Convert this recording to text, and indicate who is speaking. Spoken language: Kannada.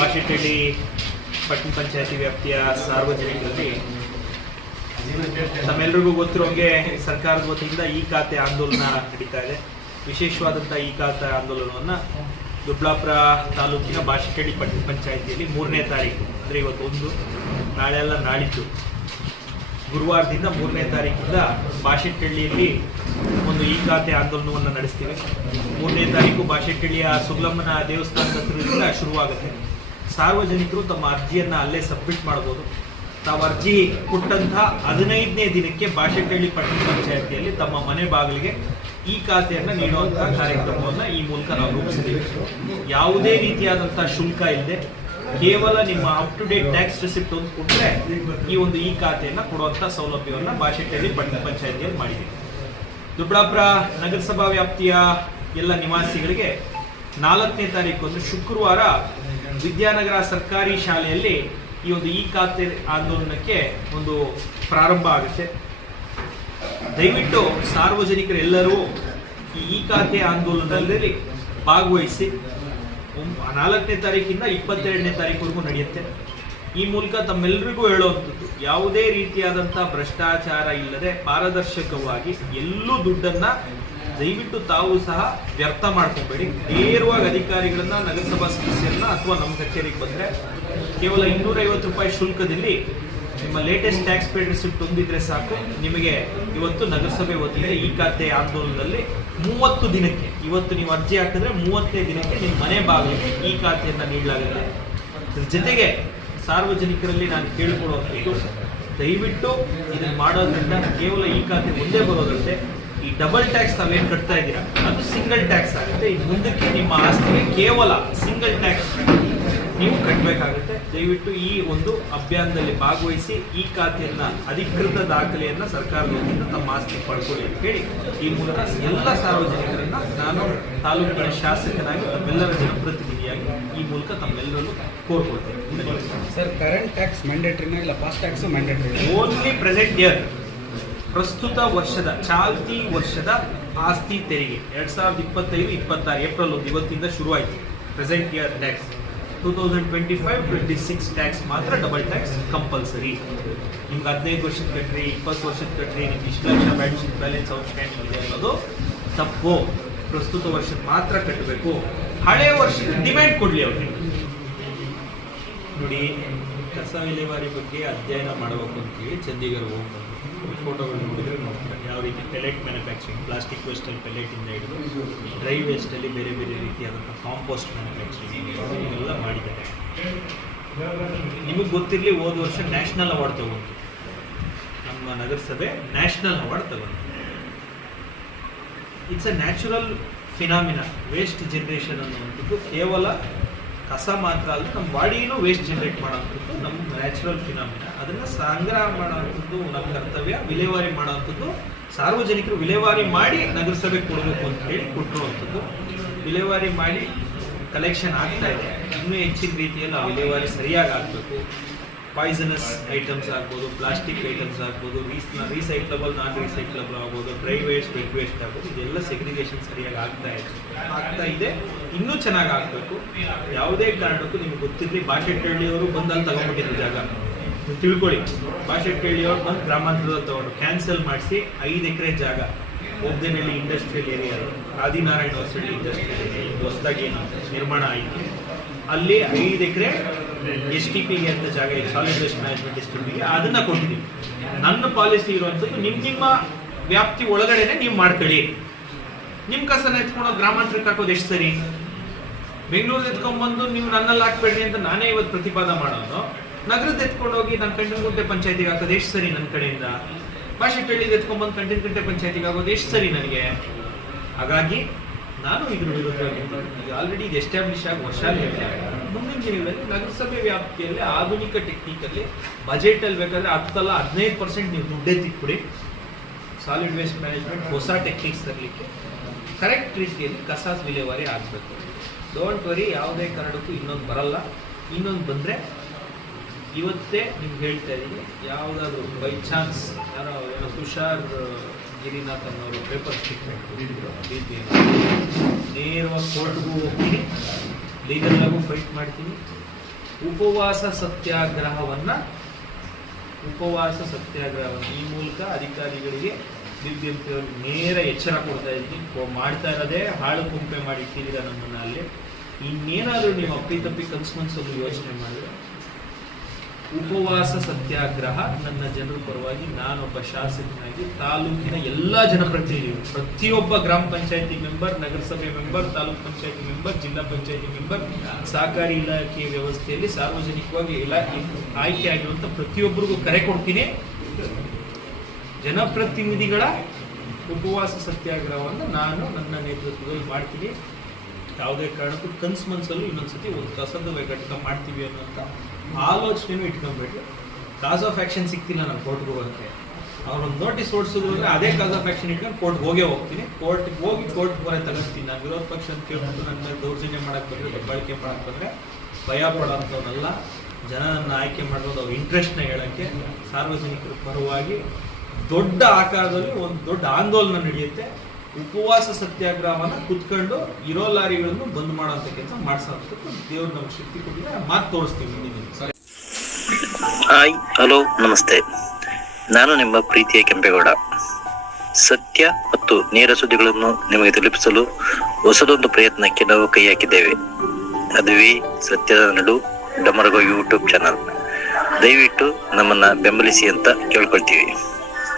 Speaker 1: ಬಾಶೆಟ್ಟಹಳ್ಳಿ ಪಟ್ಟಣ ಪಂಚಾಯತಿ ವ್ಯಾಪ್ತಿಯ ಸಾರ್ವಜನಿಕರಲ್ಲಿ ತಮ್ಮೆಲ್ಲರಿಗೂ ಗೊತ್ತಿರೋಂಗೆ ಸರ್ಕಾರದ ವತಿಯಿಂದ ಈ ಖಾತೆ ಆಂದೋಲನ ನಡೀತಾ ಇದೆ. ವಿಶೇಷವಾದಂಥ ಈ ಖಾತೆ ಆಂದೋಲನವನ್ನು ದೊಡ್ಡಬಳ್ಳಾಪುರ ತಾಲೂಕಿನ ಬಾಶೆಟ್ಟಹಳ್ಳಿ ಪಟ್ಟಣ ಪಂಚಾಯತಿಯಲ್ಲಿ ಮೂರನೇ ತಾರೀಕು, ಅಂದರೆ ಇವತ್ತು ಒಂದು, ನಾಳೆ ಅಲ್ಲ, ನಾಳಿದ್ದು. ಗುರುವಾರದಿಂದ ಮೂರನೇ ತಾರೀಕಿಂದ ಬಾಶೆಟ್ಟಳ್ಳಿಯಲ್ಲಿ ಒಂದು ಈ ಖಾತೆ ಆಂದೋಲನವನ್ನು ನಡೆಸ್ತೀವಿ. ಮೂರನೇ ತಾರೀಕು ಬಾಶೆಟ್ಟಳ್ಳಿಯ ಸುಗ್ಲಮ್ಮನ ದೇವಸ್ಥಾನದ ಹತ್ರದಿಂದ ಶುರುವಾಗುತ್ತೆ. ಸಾರ್ವಜನಿಕರು ತಮ್ಮ ಅರ್ಜಿಯನ್ನು ಅಲ್ಲೇ ಸಬ್ಮಿಟ್ ಮಾಡ್ಬೋದು. ತಾವು ಅರ್ಜಿ ಕೊಟ್ಟಂತಹ ಹದಿನೈದನೇ ದಿನಕ್ಕೆ ಬಾಶೆಟ್ಟಹಳ್ಳಿ ಪಟ್ಟಣ ಪಂಚಾಯತಿಯಲ್ಲಿ ತಮ್ಮ ಮನೆ ಬಾಗಿಲಿಗೆ ಈ ಖಾತೆಯನ್ನು ನೀಡುವಂತಹ ಕಾರ್ಯಕ್ರಮವನ್ನು ಈ ಮೂಲಕ ನಾವು ರೂಪಿಸಿದ್ದೀವಿ. ಯಾವುದೇ ರೀತಿಯಾದಂತಹ ಶುಲ್ಕ ಇಲ್ಲದೆ ಕೇವಲ ನಿಮ್ಮ up to date tax receipt ಒಂದು ಕೊಟ್ಟರೆ ಈ ಒಂದು ಈ ಖಾತೆಯನ್ನು ಕೊಡುವಂಥ ಸೌಲಭ್ಯವನ್ನು ಬಾಶೆಟ್ಟಹಳ್ಳಿ ಪಟ್ಟಣ ಪಂಚಾಯತಿಯಲ್ಲಿ ಮಾಡಿದ್ದೀವಿ. ದೊಡ್ಡಾಪುರ ನಗರಸಭಾ ವ್ಯಾಪ್ತಿಯ ಎಲ್ಲ ನಿವಾಸಿಗಳಿಗೆ ನಾಲ್ಕನೇ ತಾರೀಕು ಒಂದು ಶುಕ್ರವಾರ ವಿದ್ಯಾನಗರ ಸರ್ಕಾರಿ ಶಾಲೆಯಲ್ಲಿ ಈ ಒಂದು ಈ ಖಾತೆ ಆಂದೋಲನಕ್ಕೆ ಒಂದು ಪ್ರಾರಂಭ ಆಗುತ್ತೆ. ದಯವಿಟ್ಟು ಸಾರ್ವಜನಿಕರೆಲ್ಲರೂ ಈ ಖಾತೆ ಆಂದೋಲನದಲ್ಲಿ ಭಾಗವಹಿಸಿ. ನಾಲ್ಕನೇ ತಾರೀಕಿಂದ ಇಪ್ಪತ್ತೆರಡನೇ ತಾರೀಕುವರೆಗೂ ನಡೆಯುತ್ತೆ. ಈ ಮೂಲಕ ತಮ್ಮೆಲ್ಲರಿಗೂ ಹೇಳುವಂಥದ್ದು, ಯಾವುದೇ ರೀತಿಯಾದಂಥ ಭ್ರಷ್ಟಾಚಾರ ಇಲ್ಲದೆ ಪಾರದರ್ಶಕವಾಗಿ ಎಲ್ಲೂ ದುಡ್ಡನ್ನ ದಯವಿಟ್ಟು ತಾವು ಸಹ ವ್ಯರ್ಥ ಮಾಡ್ಕೋಬೇಡಿ. ನೇರವಾಗಿ ಅಧಿಕಾರಿಗಳನ್ನ, ನಗರಸಭಾ ಸದಸ್ಯರನ್ನ ಅಥವಾ ನಮ್ಮ ಕಚೇರಿಗೆ ಬಂದ್ರೆ ಕೇವಲ ಇನ್ನೂರೈವತ್ತು ರೂಪಾಯಿ ಶುಲ್ಕದಲ್ಲಿ ನಿಮ್ಮ ಲೇಟೆಸ್ಟ್ ಟ್ಯಾಕ್ಸ್ ಪೇಡ್ ರಿಸಿಪ್ಟ್ ಹೊಂದಿದ್ರೆ ಸಾಕು. ನಿಮಗೆ ಇವತ್ತು ನಗರಸಭೆ ವತಿಯಿಂದ ಈ ಖಾತೆ ಆಂದೋಲನದಲ್ಲಿ ಮೂವತ್ತು ದಿನಕ್ಕೆ, ಇವತ್ತು ನೀವು ಅರ್ಜಿ ಹಾಕಿದ್ರೆ ಮೂವತ್ತನೇ ದಿನಕ್ಕೆ ನಿಮ್ಮ ಮನೆ ಬಾಗಿಲಿಗೆ ಈ ಖಾತೆಯನ್ನು ನೀಡಲಾಗುತ್ತೆ. ಜೊತೆಗೆ ಸಾರ್ವಜನಿಕರಲ್ಲಿ ನಾನು ಕೇಳಿಕೊಳ್ಳುವಂಥದ್ದು ದಯವಿಟ್ಟು ಇದನ್ನು ಮಾಡೋದ್ರಿಂದ ಕೇವಲ ಈ ಖಾತೆ ಮುಂದೆ ಬರೋದಂತೆ ಈ ಡಬಲ್ ಟ್ಯಾಕ್ಸ್ ತಾವೇನು ಕಟ್ತಾ ಇದ್ದೀರಾ? ಅದು ಸಿಂಗಲ್ ಟ್ಯಾಕ್ಸ್ ಆಗುತ್ತೆ. ಇದು ಮುಂದಕ್ಕೆ ನಿಮ್ಮ ಆಸ್ತಿಗೆ ಕೇವಲ ಸಿಂಗಲ್ ಟ್ಯಾಕ್ಸ್ ನೀವು ಕಟ್ಟಬೇಕಾಗುತ್ತೆ ದಯವಿಟ್ಟು ಈ ಒಂದು ಅಭಿಯಾನದಲ್ಲಿ ಭಾಗವಹಿಸಿ ಈ ಖಾತೆಯನ್ನ ಅಧಿಕೃತ ದಾಖಲೆಯನ್ನ ಸರ್ಕಾರದ ವತಿಯಿಂದ ತಮ್ಮ ಆಸ್ತಿ ಪಡ್ಕೊಳ್ಳಿ ಅಂತ ಹೇಳಿ ಈ ಮೂಲಕ ಎಲ್ಲ ಸಾರ್ವಜನಿಕರನ್ನ ನಾನು ತಾಲೂಕಿನ ಶಾಸಕನಾಗಿ ತಮ್ಮೆಲ್ಲರ ಜನಪ್ರತಿನಿಧಿಯಾಗಿ ಈ ಮೂಲಕ ತಮ್ಮೆಲ್ಲರಲ್ಲೂ ಕೋರ್ಕೊಳ್ತೇನೆ.
Speaker 2: ಸರ್ ಕರೆಂಟ್ ಟ್ಯಾಕ್ಸ್ ಮ್ಯಾಂಡೇಟ್ರಿನ ಇಲ್ಲ tax mandatory
Speaker 1: only present year ಪ್ರಸ್ತುತ ವರ್ಷದ ಚಾಲ್ತಿ ವರ್ಷದ ಆಸ್ತಿ ತೆರಿಗೆ. ಎರಡ್ ಸಾವಿರದ ಇಪ್ಪತ್ತೈದು ಇಪ್ಪತ್ತಾರು ಏಪ್ರಿಲ್ ಒಂದು ಇವತ್ತಿಂದ ಶುರುವಾಯಿತು. Present year tax two thousand twenty five twenty six tax ಮಾತ್ರ ಡಬಲ್ ಟ್ಯಾಕ್ಸ್ ಕಂಪಲ್ಸರಿ ನಿಮ್ಗೆ ಹದಿನೈದು ವರ್ಷದ ಕಟ್ಟ್ರಿ ಇಪ್ಪತ್ತು ವರ್ಷದ ಕಟ್ರಿ, ನಿಮ್ಗೆ ಇಷ್ಟು ಲಕ್ಷ ಬ್ಯಾಲೆನ್ಸ್ ಬ್ಯಾಲೆನ್ಸ್ ಸ್ಟ್ಯಾಂಡ್ ಇದೆ ಅನ್ನೋದು ತಪ್ಪು. ಪ್ರಸ್ತುತ ವರ್ಷದ ಮಾತ್ರ ಕಟ್ಟಬೇಕು. ಹಳೆಯ ವರ್ಷದ ಡಿಮ್ಯಾಂಡ್ ಕೊಡಲಿ ಅವ್ರಿಗೆ. ನೋಡಿ ಕಸ ವಿಲೇವಾರಿ ಬಗ್ಗೆ ಅಧ್ಯಯನ ಮಾಡಬೇಕು ಅಂತೇಳಿ ಚಂಡೀಗಢ ಹೋಗ್ಬೋದು ಫೋಟೋಗಳು ನೋಡಿದರೆ ನೋಡ್ತಾರೆ. ಯಾವ ರೀತಿ ಪೆಲೆಟ್ ಮ್ಯಾನುಫ್ಯಾಕ್ಚರಿಂಗ್ ಪ್ಲಾಸ್ಟಿಕ್ ವೇಸ್ಟಲ್ಲಿ ಪೆಲೆಟಿಂದ ಹಿಡಿದು ಡ್ರೈ ವೇಸ್ಟಲ್ಲಿ ಬೇರೆ ಬೇರೆ ರೀತಿಯಾದಂಥ ಕಾಂಪೋಸ್ಟ್ ಮ್ಯಾನುಫ್ಯಾಕ್ಚರಿಂಗ್ ಎಲ್ಲ ಮಾಡಿದ್ದಾರೆ. ನಿಮಗೆ ಗೊತ್ತಿರಲಿ ಹೋದ ವರ್ಷ ನ್ಯಾಷನಲ್ ಅವಾರ್ಡ್ ತಗೊಂಡು ನಮ್ಮ ನಗರಸಭೆ ನ್ಯಾಷನಲ್ ಅವಾರ್ಡ್ ತಗೊಂಡು it's a natural phenomena waste generation ಅನ್ನುವಂಥದ್ದು ಕೇವಲ ಕಸ ಮಾತ್ರ ಅಲ್ಲ ನಮ್ಮ ಬಾಡಿನೂ ವೇಸ್ಟ್ ಜನರೇಟ್ ಮಾಡೋವಂಥದ್ದು ನಮ್ಮ ನ್ಯಾಚುರಲ್ ಫಿನಾಮಿನ ಅದನ್ನು ಸಂಗ್ರಹ ಮಾಡೋವಂಥದ್ದು ನಮ್ಮ ಕರ್ತವ್ಯ, ವಿಲೇವಾರಿ ಮಾಡೋವಂಥದ್ದು ಸಾರ್ವಜನಿಕರು ವಿಲೇವಾರಿ ಮಾಡಿ ನಗರಸಭೆ ಕೊಡಬೇಕು ಅಂತ ಹೇಳಿ ಕೊಟ್ಟಿರುವಂಥದ್ದು. ವಿಲೇವಾರಿ ಮಾಡಿ ಕಲೆಕ್ಷನ್ ಆಗ್ತಾ ಇದೆ. ಇನ್ನೂ ಹೆಚ್ಚಿನ ರೀತಿಯಲ್ಲಿ ಆ ವಿಲೇವಾರಿ ಸರಿಯಾಗಿ ಆಗಬೇಕು. ಪಾಯ್ಸನಸ್ ಐಟಮ್ಸ್ ಆಗ್ಬೋದು ಪ್ಲಾಸ್ಟಿಕ್ ಐಟಮ್ಸ್ ಆಗ್ಬೋದು ರೀಸ್ ರೀಸೈಕ್ಲಬಲ್ ನಾನ್ ರೀಸೈಕ್ಲಬಲ್ ಆಗ್ಬೋದು ಡ್ರೈ ವೇಸ್ಟ್ ವೆಟ್ ವೇಸ್ಟ್ ಆಗ್ಬೋದು, ಇದೆಲ್ಲ ಸೆಗ್ರಿಗೇಷನ್ ಸರಿಯಾಗಿ ಆಗ್ತಾ ಇದೆ. ಆಗ್ತಾ ಇದೆ, ಇನ್ನೂ ಚೆನ್ನಾಗಿ ಆಗಬೇಕು. ಯಾವುದೇ ಕಾರಣಕ್ಕೂ ನಿಮ್ಗೆ ಗೊತ್ತಿರಲಿ ಬಾಶೆಟ್ಟಹಳ್ಳಿಯವರು ಬಂದು ಅಲ್ಲಿ ತಗೊಂಡ್ಬಿಟ್ಟಿದ್ರು ಜಾಗ. ನೀವು ತಿಳ್ಕೊಳ್ಳಿ ಕೇಳಿಯವರು ಬಂದು ಗ್ರಾಮಾಂತರದಲ್ಲಿ ತಗೊಂಡು ಕ್ಯಾನ್ಸಲ್ ಮಾಡಿಸಿ ಐದು ಎಕರೆ ಜಾಗ. ಒಬ್ಬನಲ್ಲಿ industrial area Adinarayana Hosahalli industrial area ಹೊಸದಾಗಿ ನಿರ್ಮಾಣ ಆಯಿತು. ಅಲ್ಲಿ ಐದು ಎಕರೆ ಎಸ್ ಟಿ ಪಿಗೆ ಅಂತ ಜಾಗ ಇದೆ. Solid waste management S T ಪಿಗೆ ಅದನ್ನ ಕೊಟ್ಟಿದ್ದೀವಿ. ನನ್ನ ಪಾಲಿಸಿ ಇರುವಂಥದ್ದು ನಿಮ್ಮ ನಿಮ್ಮ ವ್ಯಾಪ್ತಿ ಒಳಗಡೆನೆ ನೀವು ಮಾಡ್ಕೊಳ್ಳಿ. ನಿಮ್ಮ ಕಸನ ಎತ್ಕೊಂಡು ಗ್ರಾಮಾಂತರಕ್ಕೆ ಹಾಕೋದು ಎಷ್ಟು ಸರಿ? ಬೆಂಗಳೂರು ಎತ್ಕೊಂಡ್ಬಂದು ನೀವು ನನ್ನಲ್ಲಿ ಹಾಕ್ಬೇಡ್ರಿ ಅಂತ ನಾನೇ ಇವತ್ತು ಪ್ರತಿಪಾದ ಮಾಡೋದು. ನಗರದ ಎತ್ಕೊಂಡು ಹೋಗಿ ನಾನು ಕಂಟಿನಗುಂಟೆ ಪಂಚಾಯತಿಗೆ ಹಾಕೋದು ಎಷ್ಟು ಸರಿ ನನ್ನ ಕಡೆಯಿಂದ? ಬಾಶೆಟ್ಟಹಳ್ಳಿಗೆ ಎತ್ಕೊಂಡ್ಬಂದು ಕಂಟಿನಗುಂಟೆ ಪಂಚಾಯತಿಗೆ ಆಗೋದು ಎಷ್ಟು ಸರಿ ನನಗೆ? ಹಾಗಾಗಿ ನಾನು ಇದ್ರ ವಿರುದ್ಧ ಆಲ್ರೆಡಿ ಇದು ಎಸ್ಟಾಬ್ಲಿಷ್ ಆಗಿ ವರ್ಷ ಮುಂದಿನ ದಿನಗಳಲ್ಲಿ ನಗರಸಭೆ ವ್ಯಾಪ್ತಿಯಲ್ಲಿ ಆಧುನಿಕ ಟೆಕ್ನಿಕಲ್ಲಿ ಬಜೆಟಲ್ಲಿ ಬೇಕಾದ್ರೆ ಹತ್ತಲ್ಲ ಹದಿನೈದು ಪರ್ಸೆಂಟ್ ನೀವು ದುಡ್ಡೇ ತಿಕ್ಬಿಡಿ ಸಾಲಿಡ್ ವೇಸ್ಟ್ ಮ್ಯಾನೇಜ್ಮೆಂಟ್ ಹೊಸ ಟೆಕ್ನಿಕ್ಸ್ ತರಲಿಕ್ಕೆ ಕರೆಕ್ಟ್ ರೀತಿಯಲ್ಲಿ ಕಸ ವಿಲೇವಾರಿ ಆಗಬೇಕು. ಡೋಂಟ್ ವರಿ ಯಾವುದೇ ಕಾರಣಕ್ಕೂ ಇನ್ನೊಂದು ಬರಲ್ಲ. ಇನ್ನೊಂದು ಬಂದರೆ ಇವತ್ತೇ ನಿಮ್ಗೆ ಹೇಳ್ತಾ ಇದ್ದೀನಿ, ಯಾವುದಾದ್ರು ಬೈ ಚಾನ್ಸ್ ಯಾರೋ ಏನೋ ತುಷಾರ್ ಗಿರಿನಾಥ್ ಅವರು ಪೇಪರ್ ಸ್ಟೇಟ್ಮೆಂಟ್ ನೇರವಾಗಿ ಕೋರ್ಟ್ಗೂ ಹೋಗ್ತೀನಿ. ಲೀಗಲ್ಲಾಗೂ ಫೈಟ್ ಮಾಡ್ತೀನಿ. ಉಪವಾಸ ಸತ್ಯಾಗ್ರಹವನ್ನ ಉಪವಾಸ ಸತ್ಯಾಗ್ರಹವನ್ನು ಈ ಮೂಲಕ ಅಧಿಕಾರಿಗಳಿಗೆ ಅವರಿಗೆ ನೇರ ಎಚ್ಚರ ಕೊಡ್ತಾ ಇದ್ದೀನಿ. ಮಾಡ್ತಾ ಇರೋದೇ ಹಾಳು ಕುಂಪೆ ಮಾಡಿ ಇಟ್ಟಿದ್ದೀರಾ ನಮ್ಮನ್ನ ಅಲ್ಲಿ. ಇನ್ನೇನಾದರೂ ನೀವು ಅಪ್ಪಿತಪ್ಪಿ ಕನ್ಸ್ಮನ್ಸಲ್ಲಿ ಯೋಚನೆ ಮಾಡಿದ್ರೆ ಉಪವಾಸ ಸತ್ಯಾಗ್ರಹ ನನ್ನ ಜನರ ಪರವಾಗಿ ನಾನೊಬ್ಬ ಶಾಸಕನಾಗಿ ತಾಲೂಕಿನ ಎಲ್ಲ ಜನಪ್ರತಿನಿಧಿಗಳು, ಪ್ರತಿಯೊಬ್ಬ ಗ್ರಾಮ ಪಂಚಾಯತಿ ಮೆಂಬರ್, ನಗರಸಭೆ ಮೆಂಬರ್, ತಾಲೂಕ್ ಪಂಚಾಯತಿ ಮೆಂಬರ್, ಜಿಲ್ಲಾ ಪಂಚಾಯತಿ ಮೆಂಬರ್, ಸಹಕಾರಿ ಇಲಾಖೆ ವ್ಯವಸ್ಥೆಯಲ್ಲಿ ಸಾರ್ವಜನಿಕವಾಗಿ ಇಲಾಖೆ ಆಯ್ಕೆ ಆಗಿರುವಂತ ಪ್ರತಿಯೊಬ್ಬರಿಗೂ ಕರೆ ಕೊಡ್ತೀನಿ. ಜನಪ್ರತಿನಿಧಿಗಳ ಉಪವಾಸ ಸತ್ಯಾಗ್ರಹವನ್ನು ನಾನು ನನ್ನ ನೇತೃತ್ವದಲ್ಲಿ ಮಾಡ್ತೀನಿ. ಯಾವುದೇ ಕಾರಣಕ್ಕೂ ಕನ್ಸ್ ಮನ್ಸಲ್ಲೂ ಇನ್ನೊಂದ್ಸತಿ ಒಂದು ಕಸದ ಘಟಕ ಮಾಡ್ತೀವಿ ಅನ್ನೋಂಥ ಆಲೋಚನೆನೂ ಇಟ್ಕೊಂಡ್ಬಿಟ್ಟು ಕಾಸ್ ಆಫ್ ಆ್ಯಕ್ಷನ್ ಸಿಗ್ತಿಲ್ಲ ನಾನು ಕೋರ್ಟ್ಗೆ ಹೋಗೋಕ್ಕೆ. ಅವ್ರೊಂದು ನೋಟಿಸ್ ಓಡಿಸಿದ್ರು ಅಂದರೆ ಅದೇ ಕಾಸ್ ಆಫ್ ಆ್ಯಕ್ಷನ್ ಇಟ್ಕೊಂಡು ಕೋರ್ಟ್ಗೆ ಹೋಗೇ ಹೋಗ್ತೀನಿ. ಕೋರ್ಟ್ಗೆ ಹೋಗಿ ಕೋರ್ಟ್ ಬರೋ ತಗೊಂತೀನಿ ನಾನು ವಿರೋಧ ಪಕ್ಷ ಅಂತ ಕೇಳ್ಬಿಟ್ಟು ನನ್ನ ಮೇಲೆ ದೌರ್ಜನ್ಯ ಮಾಡಕ್ಕೆ ಬಂದರೆ, ದಬ್ಬಾಳಿಕೆ ಮಾಡೋಕ್ಕೆ ಬಂದರೆ ಭಯ ಪಡೋಂಥವನ್ನೆಲ್ಲ ಜನ ನನ್ನ ಆಯ್ಕೆ ಮಾಡೋದು ಅವ್ರ ಇಂಟ್ರೆಸ್ಟ್ನ ಹೇಳೋಕ್ಕೆ ಸಾರ್ವಜನಿಕರ ಪರವಾಗಿ ದೊಡ್ಡ ಆಕಾರದಲ್ಲಿ ಒಂದು ದೊಡ್ಡ ಆಂದೋಲನ ನಡೆಯುತ್ತೆ. ಉಪವಾಸ ಸತ್ಯಾಗ್ರಹವನ್ನ ಕುತ್ಕೊಂಡು ಇರೋ ಲಾರಿಗಳನ್ನು ಬಂದ್ ಮಾಡೋಂಥ ಕೆಲಸ ಮಾಡಿಸೋದಕ್ಕೆ ದೇವ್ರು ನಮ್ಗೆ ಶಕ್ತಿ ಕೊಟ್ಟಿದ್ರೆ ಮಾತು ತೋರಿಸ್ತೀವಿ ದಿನ.
Speaker 3: ಹಾಯ್, ಹಲೋ, ನಮಸ್ತೆ. ನಾನು ನಿಮ್ಮ ಪ್ರೀತಿಯ ಕೆಂಪೇಗೌಡ. ಸತ್ಯ ಮತ್ತು ನೇರ ಸುದ್ದಿಗಳನ್ನು ನಿಮಗೆ ತಲುಪಿಸಲು ಹೊಸದೊಂದು ಪ್ರಯತ್ನಕ್ಕೆ ನಾವು ಕೈ ಹಾಕಿದ್ದೇವೆ. ಅದುವೇ ಸತ್ಯದ ನಡು ಡಮರಗೋ ಯೂಟ್ಯೂಬ್ ಚಾನಲ್ ದಯವಿಟ್ಟು ನಮ್ಮನ್ನ ಬೆಂಬಲಿಸಿ ಅಂತ ಕೇಳ್ಕೊಳ್ತೀವಿ.